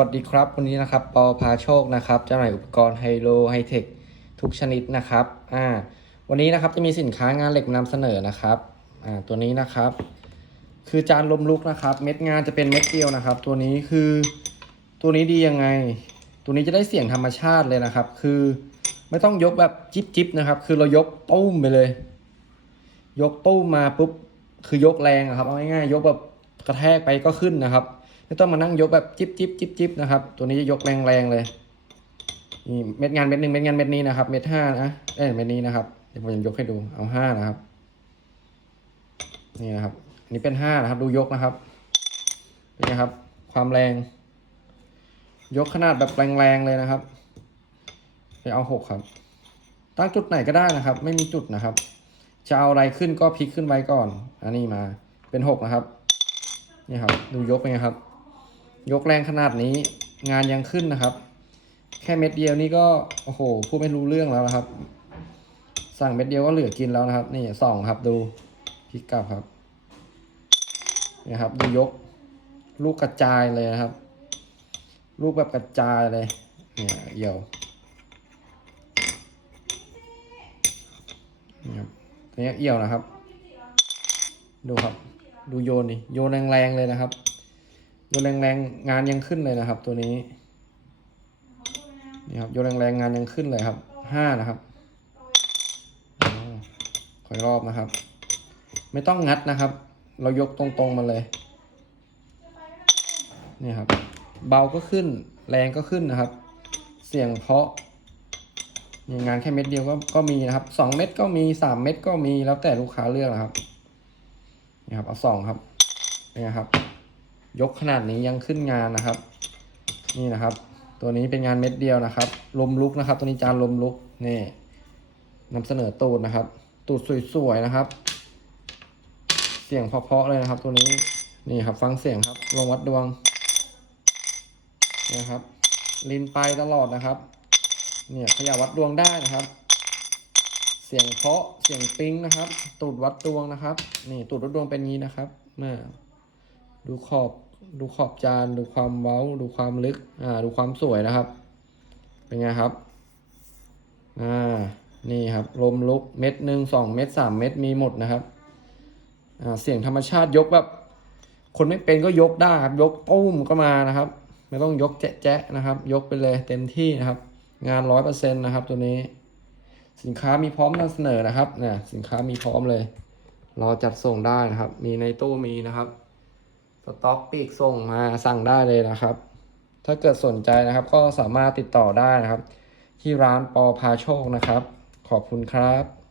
วัสดีครับ วันนี้นะครับปอพาโชคนะครับจำหน่ายอุปกรณ์ไฮโลไฮเทคทุกชนิดนะครับอ่าวันนี้นะครับจะมีสินค้างานเหล็กนำเสนอนะครับอ่าตัวนี้นะครับ คือจานลมลุกนะครับ เม็ดงานจะเป็นเม็ดเดียวนะครับ ตัวนี้คือตัวนี้ดียังไง ตัวนี้จะได้เสียงธรรมชาติเลยนะครับ คือไม่ต้องยกแบบจิ๊บจิบนะครับ คือเรายกตุ้มไปเลย ยกตู้มมาปุ๊บคือยกแรงอะครับเอาง่ายๆยกแบบกระแทกไปก็ขึ้นนะครับ ไม่ต้องมานั่งยกแบบจิบจิบจิบจิบนะครับ ตัวนี้จะยกแรงๆเลยนี่เม็ดงานเม็ดหนึ่งเม็ดงานเม็ดนี้นะครับ เม็ดห้านะเอ้ยเม็ดนี้นะครับเดี๋ยวผมจะยกให้ดูเอาห้านะครับ นี่นะครับอันนี้เป็นห้านะครับ ดูยกนะครับเป็นไงครับ ความแรง ยกขนาดแบบแรงๆเลยนะครับไปเอาหกครับ ตั้งจุดไหนก็ได้นะครับ ไม่มีจุดนะครับ จะเอาอะไรขึ้นก็พลิกขึ้นไว้ก่อน อันนี้มาเป็นหกนะครับ นี่ครับ ดูยกเป็นไงครับ ยกแรงขนาดนี้งานยังขึ้นนะครับ แค่เม็ดเดียวนี่ก็โอ้โหพูดไม่รู้เรื่องแล้วนะครับ สั่งเม็ดเดียวก็เหลือกินแล้วนะครับ นี่สองครับดูพลิกกลับครับนี่ครับดูยกลูกกระจายเลยนะครับ ลูกแบบกระจายเลยเนี่ยเหี่ยวนี่ครับตัวนี้เอี่ยวนะครับ ดูครับ ดูโยนดิโยนแรงๆเลยนะครับ ยนแรงๆงานยังขึ้นเลยนะครับ ตัวนี้นี่ครับโยนแรงๆงานยังขึ้นเลยครับห้านะครับอ๋อขออีกรอบนะครับ ไม่ต้องงัดนะครับ เรายกตรงๆมาเลยนี่ครับ เบาก็ขึ้น แรงก็ขึ้นนะครับ เสียงเพราะมีงานแค่เม็ดเดียวก็ก็มีนะครับสองเม็ดก็มีสามเม็ดก็มีแล้วแต่ลูกค้าเลือกนะครับนี่ครับเอาสองครับนี่ครับ ยกขนาดนี้ยังขึ้นงานนะครับ นี่นะครับ ตัวนี้เป็นงานเม็ดเดียวนะครับ ลมลุกนะครับ ตัวนี้จานลมลุกนี่นำเสนอตูดนะครับ ตูดสวยๆนะครับ เสียงเพาะๆเลยนะครับ ตัวนี้นี่ครับฟังเสียงครับลงวัดดวงนี่ครับลินไปตลอดนะครับ เนี่ยขยับวัดดวงได้นะครับ เสียงเพาะเสียงปิ้งนะครับ ตูดวัดดวงนะครับ นี่ตูดวัดดวงเป็นงี้นะครับมื่อดูขอบ ดูขอบจาน ดูความเว้า ดูความลึก อ่า ดูความสวยนะครับ เป็นไงครับ อ่า นี่ครับลมลุกเม็ดหนึ่งสองเม็ดสามเม็ดมีหมดนะครับ อ่า เสียงธรรมชาติยกแบบ คนไม่เป็นก็ยกได้ครับ ยกปุ้มก็มานะครับ ไม่ต้องยกแจ๊ะนะครับ ยกไปเลยเต็มที่นะครับ งานร้อยเปอร์เซ็นต์นะครับ ตัวนี้ สินค้ามีพร้อมนำเสนอนะครับเนี่ยสินค้ามีพร้อมเลย รอจัดส่งได้นะครับ มีในตู้มีนะครับ สต็อกปีกส่งมาสั่งได้เลยนะครับ ถ้าเกิดสนใจนะครับก็สามารถติดต่อได้นะครับ ที่ร้านปอพาโชคนะครับ ขอบคุณครับ